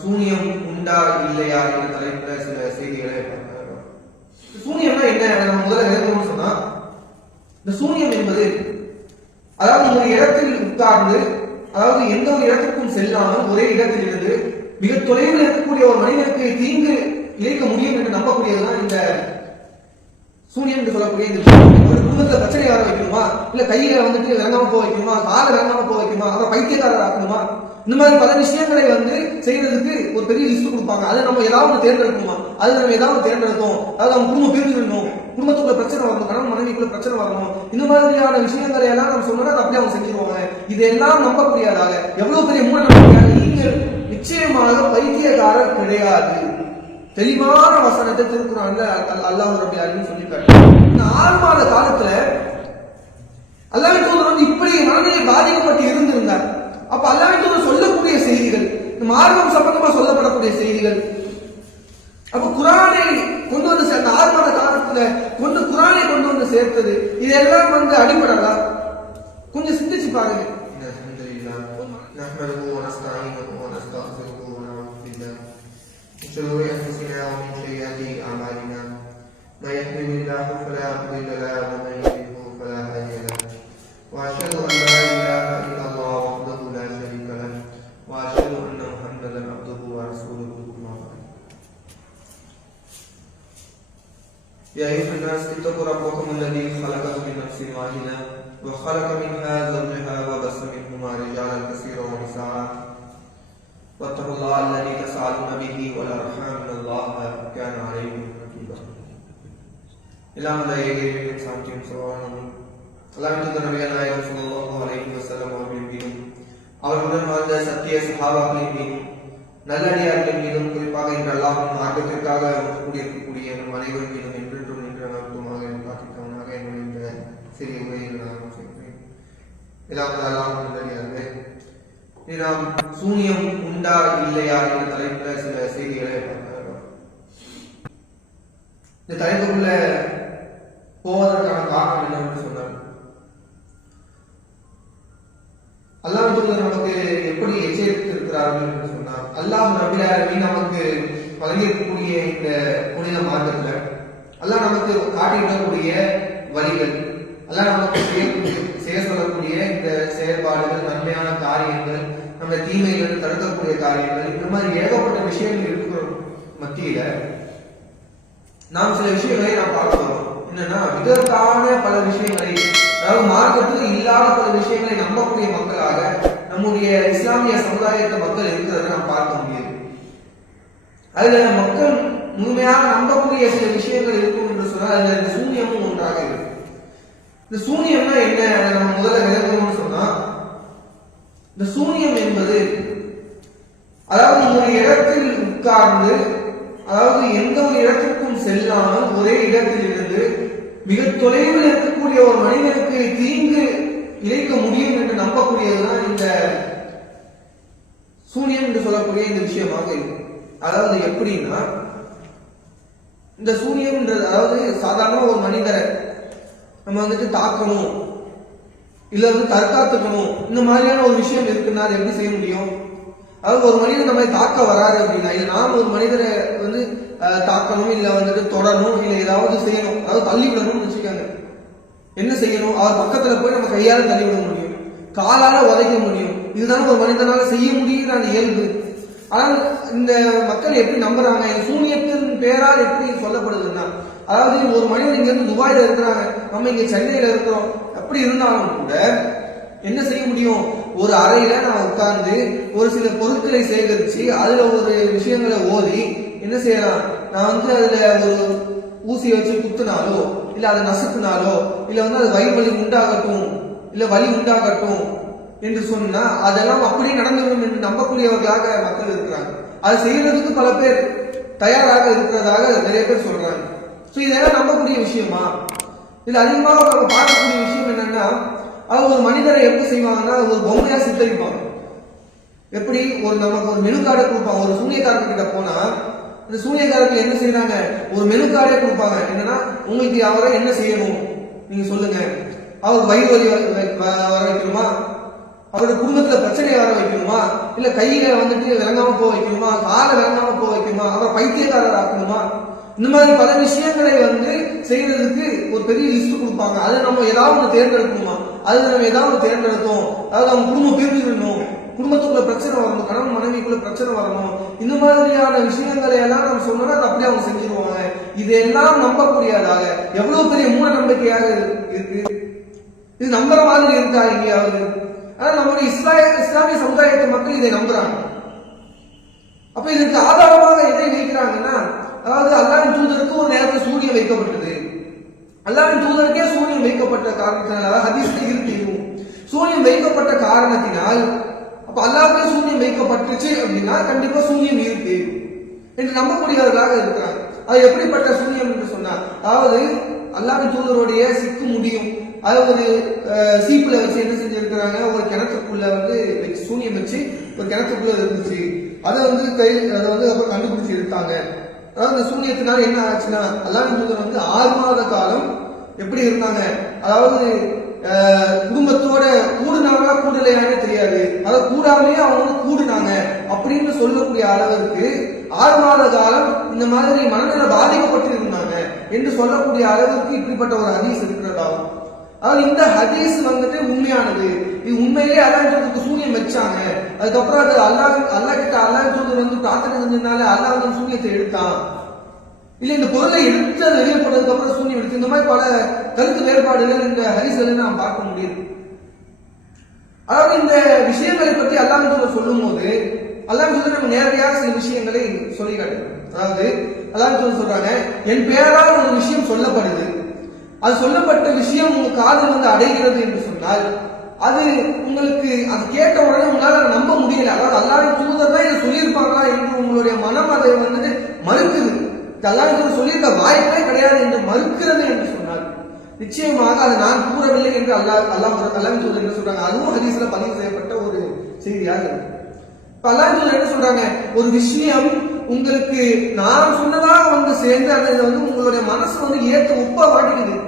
சூனியம் உண்டா இல்லையா என்ற தலைப்புல சில செய்திகளை சூனியம்னா என்ன? நம்ம முதல்ல விளக்கணும்னு சொன்னா இந்த சூனியம் என்பது அதாவது ஒரு இடத்தில் உட்கார்ந்து அதாவது எந்த ஒரு இடத்துக்கும் செல்லாமல் ஒரே இடத்தில் இருந்து மிக தொலைவில் இருக்கக்கூடிய ஒரு மனிதனுக்கு தீங்கு இழைக்க முடியும் என்று நம்பக்கூடியதுதான் இந்த சூனியம் என்று சொல்லக்கூடிய இந்த குடும்பத்தில் ஒரு பிரச்சனை வந்துட்டு கையில வந்துட்டு வேணாம போக வைக்கணுமா கால வேணாம போக வைக்கணுமா அதை பைத்தியக்காரர் ஆக்கணுமா இந்த மாதிரி பல விஷயங்களை வந்து செய்யறதுக்கு ஒரு பெரிய லிஸ்ட் கொடுப்பாங்க. அதை நம்ம ஏதாவது தேர்ந்தெடுக்கணுமா? அது நம்ம ஏதாவது தேர்ந்தெடுத்தோம். அதாவது நம்ம குடும்பம் பிரிஞ்சிடணும் குடும்பத்துக்குள்ள பிரச்சனை வரணும். கணவன் மனைவிக்குள்ள பிரச்சனை வரணும். இந்த மாதிரியான விஷயங்களை எல்லாம் நம்ம சொன்னா அது அப்படியே அவங்க செஞ்சிருவாங்க. இதெல்லாம் முடியாதாங்க. எவ்வளவு பெரிய மூட நீங்கள் நிச்சயமாக பைத்தியக்காரர் கிடையாது. தெளிவான வசனத்தை திருக்குறான்ல அல்லாஹ் ரபி அலின்னு சொல்லியிருக்காரு. இந்த ஆறு மாத காலத்துல அல்லாஹ் தூதர் வந்து இப்படி மனநிலை பாதிக்கப்பட்டு இருந்திருந்தார். அப்ப அல்லாஹ் தூதர் சொல்லக்கூடிய செய்திகள் மார்க்கம் சம்பந்தமா சொல்லப்படக்கூடிய செய்திகள். அப்ப குரானை கொண்டு வந்து சேர்ந்த ஆறு காலத்துல கொண்டு குரானை கொண்டு வந்து சேர்த்தது இதெல்லாம் வந்து அடிப்படலா கொஞ்சம் சிந்திச்சு பாருங்க. يا أيها الناس اتقوا ربكم الذي خلقكم من نفس واحدة وخلق منها زوجها وبث منهما رجالا كثيرا ونساء واتقوا الله الذي تسألون به والأرحام إن الله كان عليكم رقيبا எல்லாம் அந்த ஏகையின் சாட்சியம் சொல்லணும் அல்லாஹ் நபிகள் நாயகம் ஸல்லல்லாஹு அலைஹி வஸல்லம் அவர்கள் மீதும் அவர்களுடன் வாழ்ந்த சத்திய சஹாபாக்களின் மீதும் நல்லடியார்கள் மீதும் குறிப்பாக இந்த அல்லாஹின் மார்க்கத்திற்காக கூடியிருக்கக்கூடிய நம் அனைவரும் மீதும் சிறிய உரையை நான் செய்கிறேன் எல்லாம் அல்லாஹ் நாம் சூனியம் உண்டா இல்லையா என்ற தலைப்புல சில செய்திகளை இந்த தலைப்புக்குள்ள போவதற்கான காரணம் என்னவென்று சொன்னார் அல்லாஹ் தூதர் நமக்கு எப்படி எச்சரித்திருக்கிறார்கள் என்று சொன்னார் அல்லாஹ் ரபிலாரவி நமக்கு வழங்கியிருக்கக்கூடிய இந்த புனித மார்க்கத்துல அல்லாஹ் நமக்கு காட்டிவிடக்கூடிய வழிகள். அதெல்லாம் நமக்கு செய்யக்கூடிய செய்ய சொல்லக்கூடிய இந்த செயல்பாடுகள் நன்மையான காரியங்கள் நம்ம தீமைகள் தடுக்கக்கூடிய காரியங்கள் இந்த மாதிரி ஏகப்பட்ட விஷயங்கள் இருக்கிற மத்தியில. நாம் சில விஷயங்களை நாம் பார்க்கிறோம். என்னன்னா இதற்கான பல விஷயங்களை அதாவது மார்க்கத்தில் இல்லாத பல விஷயங்களை நம்பக்கூடிய மக்களாக நம்முடைய இஸ்லாமிய சமுதாயத்தை மக்கள் இருக்கிறத நாம் பார்க்க முடியுது. அதுல மக்கள் முழுமையாக நம்பக்கூடிய சில விஷயங்கள் இருக்கும் என்று சொன்னால் அதுல இந்த இந்த சூனியம்னா என்ன? அதை நம்ம முதல்ல விளக்கணும்னு சொன்னா இந்த சூனியம் என்பது அதாவது ஒரு இடத்தில் உட்கார்ந்து அதாவது எந்த ஒரு இடத்திற்கும் செல்லாமல் ஒரே இடத்தில் இருந்து மிக தொலைவில் இருக்கக்கூடிய ஒரு மனிதனுக்கு தீங்கு இழைக்க முடியும் என்று நம்பக்கூடியதுதான் இந்த சூனியம் என்று சொல்லக்கூடிய இந்த விஷயமாக இருக்கும் அதாவது எப்படின்னா இந்த சூனியம்ன்றது அதாவது சாதாரண ஒரு மனிதரை நம்ம வந்துட்டு தாக்கணும். இல்ல வந்து தற்காத்துக்கணும். இந்த மாதிரியான ஒரு விஷயம் இருக்குன்னா அதை எப்படி செய்ய முடியும்? அதாவது ஒரு மனிதன் நம்மளை தாக்க வராரு அப்படின்னா இல்ல நாம் ஒரு மனிதரை வந்து தாக்கணும் இல்ல வந்துட்டு தொடரணும் இல்ல ஏதாவது செய்யணும். அதாவது தள்ளி விடணும்னு வச்சுக்கோங்க. என்ன செய்யணும்? அவர் பக்கத்துல போய் நம்ம கையால தள்ளி விட முடியும். காலால உதைக்க முடியும். இதுதான் ஒரு மனிதனால செய்ய முடியுற அந்த இயல்பு. ஆனால் இந்த மக்கள் எப்படி நம்புறாங்க? சூனியத்தின் பேரால் எப்படி சொல்லப்படுதுன்னா அதாவது ஒரு மனிதன் இங்க இருந்து துபாயில இருக்கிறாங்க. நம்ம இங்க சென்னையில இருக்கிறோம் அப்படி இருந்தாலும் கூட என்ன செய்ய முடியும்? ஒரு அறையில நான் உட்கார்ந்து ஒரு சில பொருட்களை சேகரிச்சு அதுல ஒரு விஷயங்களை ஓதி என்ன செய்யலாம்? நான் வந்து அதுல ஒரு ஊசியை வச்சு குத்துனாலோ இல்ல அதை நசுக்குனாலோ இல்ல வந்து அது வயிறு வலி உண்டாகட்டும் இல்ல வலி உண்டாகட்டும் என்று சொன்னா அதெல்லாம் அப்படியே நடந்துவிடும் என்று நம்பக்கூடியவர்களாக மக்கள் இருக்கிறாங்க. அது செய்யறதுக்கு பல பேர் தயாராக இருக்கிறதாக நிறைய பேர் சொல்றாங்க. ஸோ இதெல்லாம் நம்பக்கூடிய விஷயமா? இதில் அதிகமாக நம்ம பார்க்கக்கூடிய விஷயம் என்னன்னா அவங்க ஒரு மனிதரை எப்படி செய்வாங்கன்னா ஒரு பொம்மையா சித்தரிப்பாங்க. எப்படி? ஒரு நமக்கு ஒரு மெனு கார்டை கொடுப்பாங்க. ஒரு சூனியக்காரன் கிட்ட போனா இந்த சூனியக்காரர்கள் என்ன செய்யறாங்க ஒரு மெனு கார்டே கொடுப்பாங்க. என்னன்னா உங்களுக்கு அவரை என்ன செய்யணும்? நீங்க சொல்லுங்க. அவர் வயிறு வலி வ- வர வைக்கணுமா? அவருடைய குடும்பத்துல பிரச்சனை வர வைக்கணுமா? இல்ல கையில வந்துட்டு விளங்காம போக வைக்கணுமா? காலை விளங்காம போக வைக்கணுமா? அவரை பைத்தியக்காரர் ஆக்கணுமா இந்த மாதிரி பல விஷயங்களை வந்து செய்யறதுக்கு ஒரு பெரிய லிஸ்ட் கொடுப்பாங்க. அதை நம்ம ஏதாவது ஒன்று தேர்ந்தெடுக்கணுமா? அது நம்ம ஏதாவது ஒன்று தேர்ந்தெடுத்தோம். அதாவது அவங்க குடும்பம் பிரிஞ்சிடணும் குடும்பத்துக்குள்ள பிரச்சனை வரணும். கணவன் மனைவிக்குள்ள பிரச்சனை வரணும். இந்த மாதிரியான விஷயங்களை எல்லாம் நம்ம சொன்னோம்னா அதை அப்படியே அவங்க செஞ்சிருவாங்க. இதெல்லாம் நம்பக்கூடியதாக எவ்வளவு பெரிய மூட நம்பிக்கையாக இருக்கு. இது நம்புற மாதிரி இருக்கா எங்கேயாவது? ஆனா நம்ம இஸ்லாய இஸ்லாமிய சமுதாயத்து மக்கள் இதை நம்புறாங்க. அப்ப இதற்கு ஆதாரமாக எதை வைக்கிறாங்கன்னா அதாவது அல்லாவின் தூதருக்கு ஒரு நேரத்தில் சூரியன் வைக்கப்பட்டது. அல்லாவின் தூதருக்கே சூரியன் வைக்கப்பட்ட காரணத்தினால் அதாவது ஹதீஸ்ல இருக்கு சூரியன் வைக்கப்பட்ட காரணத்தினால் அப்ப அல்லாவுக்கே சூரியன் வைக்கப்பட்டுச்சு அப்படின்னா கண்டிப்பா சூரியன் இருக்கு என்று நம்பக்கூடியவர்களாக இருக்கிறாங்க அது எப்படிப்பட்ட சூரியன் என்று சொன்னார் அதாவது அல்லாவின் தூதருடைய சிக்கு முடியும். அது ஒரு சீப்புல வச்சு என்ன செஞ்சிருக்கிறாங்க? ஒரு கிணத்துக்குள்ள வந்து வச்சு சூனியம் வச்சு ஒரு கிணத்துக்குள்ள இருந்துச்சு. அதை வந்து கை அதை வந்து அப்புறம் கண்டுபிடிச்சு எடுத்தாங்க அதாவது இந்த சூனியத்தினால என்ன ஆச்சுன்னா அல்லாஹ்வின் தூதர் வந்து ஆறு மாத காலம் எப்படி இருந்தாங்க? அதாவது குடும்பத்தோட கூடுனாங்களா கூடலையானே தெரியாது. அதாவது கூடாமலே அவங்க வந்து கூடுனாங்க அப்படின்னு சொல்லக்கூடிய அளவிற்கு ஆறு மாத காலம் இந்த மாதிரி மனநிலை பாதிக்கப்பட்டு இருந்தாங்க என்று சொல்லக்கூடிய அளவுக்கு இப்படிப்பட்ட ஒரு ஹதீஸ் இருக்கிறதாகும். அதாவது இந்த ஹதீஸ் வந்துட்டு உண்மையானது. இது உண்மையிலேயே அல்லாஹ் தூதருக்கு சூனியம் வச்சாங்க. அதுக்கப்புறம் அது அல்லாஹ் அல்லாஹ் கிட்ட அல்லாஹ் சொல்றது வந்து பிரார்த்தனை செஞ்சதுனால அல்லாஹ் வந்து சூனியத்தை எடுத்தான். இல்ல இந்த பொருளை எடுத்து அது வெளியே போட்டதுக்கு அப்புறம் சூனியம் எடுத்து இந்த மாதிரி பல கருத்து வேறுபாடுகள் இந்த ஹரிசல நாம் பார்க்க முடியுது. அதாவது இந்த விஷயங்களை பற்றி அல்லாஹ் சொல்ல சொல்லும் போது அல்லாஹ் சொல்ல நம்ம நேரடியாக சில விஷயங்களை சொல்லி காட்டுறோம் அதாவது அல்லாஹ் சொல்ல சொல்றாங்க என் பெயரால் ஒரு விஷயம் சொல்லப்படுது. அது சொல்லப்பட்ட விஷயம் உங்க காதல் வந்து அடைகிறது என்று சொன்னால் அது உங்களுக்கு அது கேட்ட உடனே உங்களால அதை நம்ப முடியல. அதாவது அல்லாவின் தூதர் தான் இதை சொல்லியிருப்பாங்களா என்று உங்களுடைய மனம் அதை வந்துட்டு மறுக்குது அல்லாவின் தூதர் சொல்லியிருக்க வாய்ப்பே கிடையாது என்று மறுக்கிறது என்று சொன்னார். நிச்சயமாக அதை நான் கூறவில்லை என்று அல்லாஹ் அல்லாஹ் அல்லாஹ் தூதர் என்ன சொல்றாங்க? அதுவும் ஹதீஸ்ல பதிவு செய்யப்பட்ட ஒரு செய்தியாக இருக்கு. இப்ப அல்லாஹ் தூதர் என்ன சொல்றாங்க? ஒரு விஷயம் உங்களுக்கு நான் சொன்னதாக வந்து சேர்ந்து அதை வந்து உங்களுடைய மனசு வந்து ஏற்று ஒப்ப மாட்டேங்குது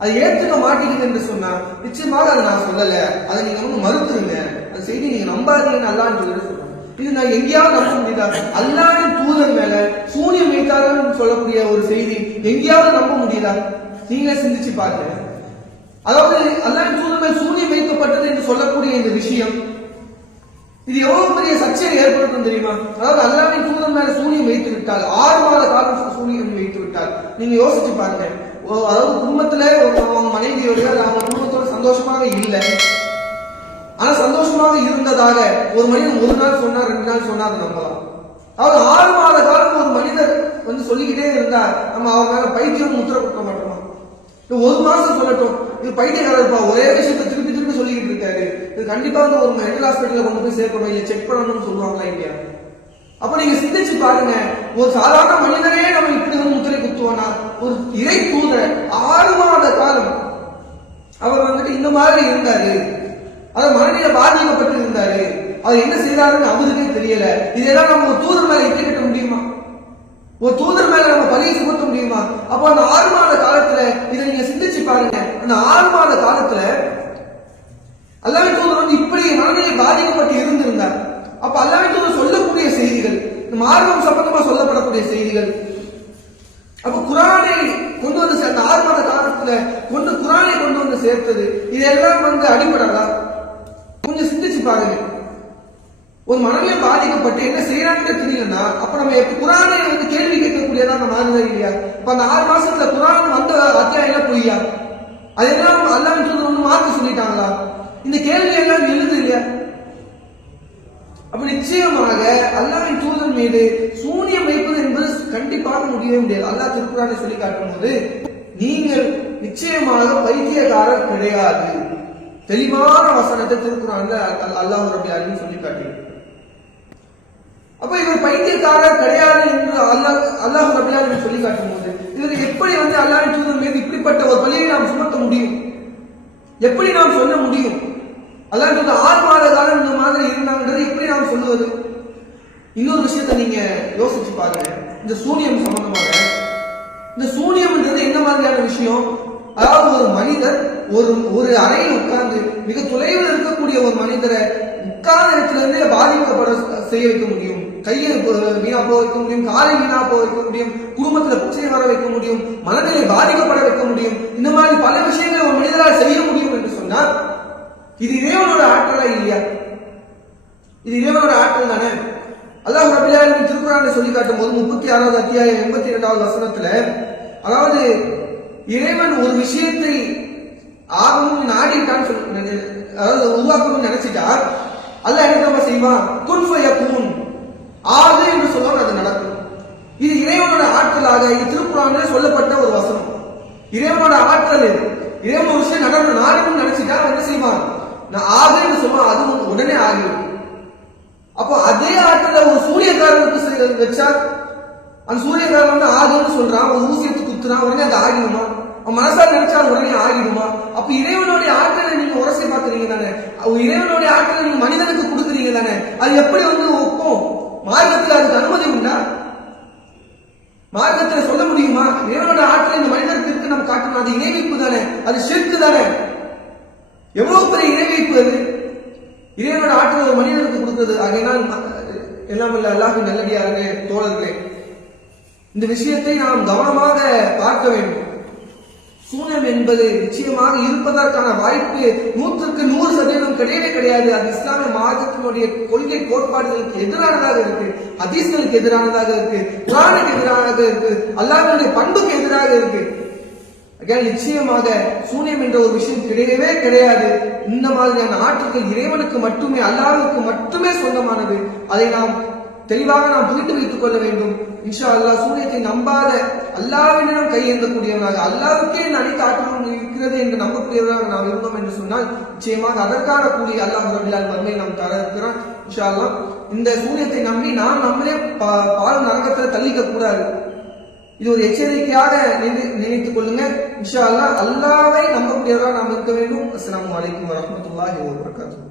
அது ஏற்றுக்க மாட்டேங்குது என்று சொன்னா நிச்சயமாக அதை நான் சொல்லல. அதை நீங்க வந்து மறுத்துருங்க. அந்த செய்தி நீங்க நம்பாதீங்கன்னு அல்லான்னு தூதர் சொல்லுவாங்க இது நான் எங்கேயாவது நம்ப முடியுதா அல்லாவின் தூதர் மேல சூனியம் வைத்தார்கள் சொல்லக்கூடிய ஒரு செய்தி எங்கேயாவது நம்ப முடியுதா? நீங்களே சிந்திச்சு பாருங்க. அதாவது அல்லாவின் தூதர் மேல் சூனியம் வைக்கப்பட்டது என்று சொல்லக்கூடிய இந்த விஷயம் இது எவ்வளவு பெரிய சர்ச்சையை ஏற்படுத்தும் தெரியுமா? அதாவது அல்லாவின் தூதர் மேல சூனியம் வைத்து விட்டால் ஆறு மாத காலம் சூனியம் வைத்து விட்டால் நீங்க யோசிச்சு பாருங்க. அதாவது குடும்பத்துல ஒரு- அவங்க மனைவியோட அவங்க குடும்பத்தோட சந்தோஷமாக இல்லை. ஆனா சந்தோஷமாக இருந்ததாக ஒரு மனிதன் ஒரு நாள் சொன்னா ரெண்டு நாள் சொன்னா அதை நம்பலாம். அவர் ஆறு மாத காலம் ஒரு மனிதர் வந்து சொல்லிக்கிட்டே இருந்தா நம்ம அவர் மேல பைத்தியம் முத்திர கொடுக்க மாட்டோமா? ஒரு மாசம் சொல்லட்டும். இது பைத்தியக்காரர்ப்பா ஒரே விஷயத்த திருப்பி திருப்பி சொல்லிக்கிட்டு இருக்காரு. இது கண்டிப்பா வந்து ஒரு மென்டல் ஹாஸ்பிட்டல்ல கொண்டு போய் சேர்க்கணும் இல்ல செக் பண்ணணும்னு சொல்லுவாங்களா இல்லையா அப்ப நீங்க சிந்திச்சு பாருங்க. ஒரு சாதாரண மனிதனே நம்ம இப்படி வந்து முத்திரை குத்துவோம்னா ஒரு இறை தூதர் ஆறு மாத காலம். அவர் வந்துட்டு இந்த மாதிரி இருந்தாரு. அவர் மனநிலை பாதிக்கப்பட்டு இருந்தாரு அவர் என்ன செய்தாருன்னு அவருக்கே தெரியல. இதெல்லாம் நம்ம ஒரு தூதர் மேல இட்டுக்கிட்ட முடியுமா? ஒரு தூதர் மேல நம்ம பழியை சுமத்த முடியுமா? அப்போ அந்த ஆறு மாத காலத்துல இதை நீங்க சிந்திச்சு பாருங்க. அந்த ஆறு மாத காலத்துல அல்லாஹ் தூதர் வந்து இப்படி மனநிலை பாதிக்கப்பட்டு இருந்திருந்தார். அப்ப அல்லாவிட்டு சொல்லக்கூடிய செய்திகள் இந்த மார்க்கம் சம்பந்தமா சொல்லப்படக்கூடிய செய்திகள். அப்ப குரானை கொண்டு வந்து சேர்ந்த ஆறு மாத காலத்துல கொண்டு குரானை கொண்டு வந்து சேர்த்தது இதெல்லாம் வந்து அடிப்படாதா கொஞ்சம் சிந்திச்சு பாருங்க. ஒரு மனமே பாதிக்கப்பட்டு என்ன செய்யறாங்கன்னு தெரியலன்னா அப்ப நம்ம எப்ப குரானை வந்து கேள்வி கேட்கக்கூடியதா நம்ம மாறுதா இல்லையா? இப்ப அந்த ஆறு மாசத்துல குரான் வந்த அத்தியாயம் பொய்யா அதெல்லாம் அல்லாஹ் ஒன்று வந்து சொல்லிட்டாங்களா? இந்த கேள்வி எல்லாம் எழுது இல்லையா அப்ப நிச்சயமாக அல்லாவின் தூதர் மீது சூனியம் வைப்பது என்பது கண்டிப்பாக முடியவே முடியாது. அல்லாஹ் திருக்குறானை சொல்லி காட்டும் போது நீங்கள் நிச்சயமாக பைத்தியக்காரர் கிடையாது. தெளிவான வசனத்தை திருக்குறான்ல அல்லாஹ் ரபி அலின்னு சொல்லி காட்டியிருக்கு அப்ப இவர் பைத்தியக்காரர் கிடையாது என்று அல்லாஹ் அல்லாஹ் ரபிலாலின் சொல்லி காட்டும் போது இதுல எப்படி வந்து அல்லாஹ் தூதர் மீது இப்படிப்பட்ட ஒரு பலியை நாம் சுமத்த முடியும்? எப்படி நாம் சொல்ல முடியும்? அல்லாஹ் இந்த ஆறு மாத காலம் இந்த மாதிரி இருந்தாங்கன்றது எப்படி நாம் சொல்லுவது. இன்னொரு விஷயத்தை நீங்க யோசிச்சு பாருங்க. இந்த சூனியம் சம்பந்தமாக. இந்த சூனியம்ன்றது என்ன மாதிரியான விஷயம்? அதாவது ஒரு மனிதர் ஒரு ஒரு அறையில் உட்கார்ந்து மிக தொலைவில் இருக்கக்கூடிய ஒரு மனிதரை உட்கார்ந்த இடத்துல இருந்தே பாதிக்கப்பட செய்ய வைக்க முடியும். கையை வீணா போக வைக்க முடியும் காலை வீணா போக வைக்க முடியும் குடும்பத்துல பிரச்சனை வர வைக்க முடியும் மனநிலை பாதிக்கப்பட வைக்க முடியும். இந்த மாதிரி பல விஷயங்களை ஒரு மனிதரால் செய்ய முடியும் என்று சொன்னால் இது இறைவனோட ஆற்றலா இல்லையா? இது இறைவனோட ஆற்றல் தானே? அல்லாஹ் ரபிலாலின் திருக்குறானை சொல்லி காட்டும் போது முப்பத்தி ஆறாவது அத்தியாயம் எண்பத்தி இரண்டாவது வசனத்துல அதாவது இறைவன் ஒரு விஷயத்தை ஆகணும்னு நாடிட்டான்னு சொல்லி அதாவது உருவாக்கணும்னு நினைச்சிட்டா அல்லாஹ் என்ன நம்ம செய்வான்? குன் கூன் ஆகு என்று சொல்லுவான் அது நடக்கும். இது இறைவனோட ஆற்றலாக இது திருக்குறானில் சொல்லப்பட்ட ஒரு வசனம். இறைவனோட ஆற்றல் இறைவன் ஒரு விஷயம் நடக்கணும் நாடணும்னு நினைச்சிட்டா என்ன செய்வான்? நான் ஆகு சொன்னா அது உடனே ஆகிடும். அப்போ அதே ஆற்றல ஒரு சூரியக்காரனுக்கு வச்சா அந்த சூரியக்காரன் வந்து ஆகுன்னு சொல்றான் ஒரு எடுத்து குத்துறான் உடனே அது ஆகிடுமா? அவன் மனசா நினைச்சா உடனே ஆகிடுமா? அப்ப இறைவனுடைய ஆற்றலை நீங்க உரசி பாக்குறீங்க தானே? இறைவனுடைய ஆற்றலை நீங்க மனிதனுக்கு கொடுக்குறீங்க தானே? அது எப்படி வந்து ஒப்போம் மார்க்கத்தில் அதுக்கு அனுமதி உண்டா? மார்க்கத்தில் சொல்ல முடியுமா? இறைவனோட ஆற்றலை இந்த மனிதருக்கு இருக்கு நம்ம காட்டணும். அது இணைவிப்பு தானே? அது ஷிர்க்கு தானே? எவ்வளவு பெரிய இணைவிப்பு அது இறைவனோட ஆற்றல் ஒரு மனிதனுக்கு கொடுக்கிறது ஆகையினால் எல்லாம் இல்ல அல்லாஹின் நல்லடியார்களே தோழர்களே. இந்த விஷயத்தை நாம் கவனமாக பார்க்க வேண்டும். சூனம் என்பது நிச்சயமாக இருப்பதற்கான வாய்ப்பு நூற்றுக்கு நூறு சதவீதம் கிடையவே கிடையாது. அது இஸ்லாமிய மார்க்கத்தினுடைய கொள்கை கோட்பாடுகளுக்கு எதிரானதாக இருக்கு ஹதீஸ்களுக்கு எதிரானதாக இருக்கு குரானுக்கு எதிரானதாக இருக்கு அல்லாஹ்வுடைய பண்புக்கு எதிராக இருக்கு. நிச்சயமாக சூனியம் என்ற ஒரு விஷயம் கிடையவே கிடையாது. இந்த மாதிரியான ஆற்றுகள் இறைவனுக்கு மட்டுமே அல்லாஹ்வுக்கு மட்டுமே சொந்தமானது. அதை நாம் தெளிவாக நாம் புரிந்து வைத்துக் கொள்ள வேண்டும். இன்ஷா அல்லாஹ் சூரியத்தை நம்பாத அல்லாவிடம் கையேந்தக்கூடியவனாக அல்லாவுக்கே அனைத்து ஆற்றலும் இருக்கிறது என்று நம்பக்கூடியவராக நாம் இருந்தோம் என்று சொன்னால் நிச்சயமாக அதற்கான கூலி அல்லாஹ் ரபிலால் மறுமை நாம் தர இருக்கிறான். இன்ஷா அல்லாஹ் இந்த சூரியத்தை நம்பி நாம் நம்மளே பா- பால் நரகத்தில் தள்ளிக்க கூடாது இது ஒரு எச்சரிக்கையாக நினைத்துக் கொள்ளுங்க. இன்ஷா அல்லாஹ் அல்லாவை நம்பக்கூடியவர்களாக நாம் இருக்க வேண்டும். அஸ்ஸலாமு அலைக்கும் வரஹ்மத்துல்லாஹி வபரகாத்துஹு.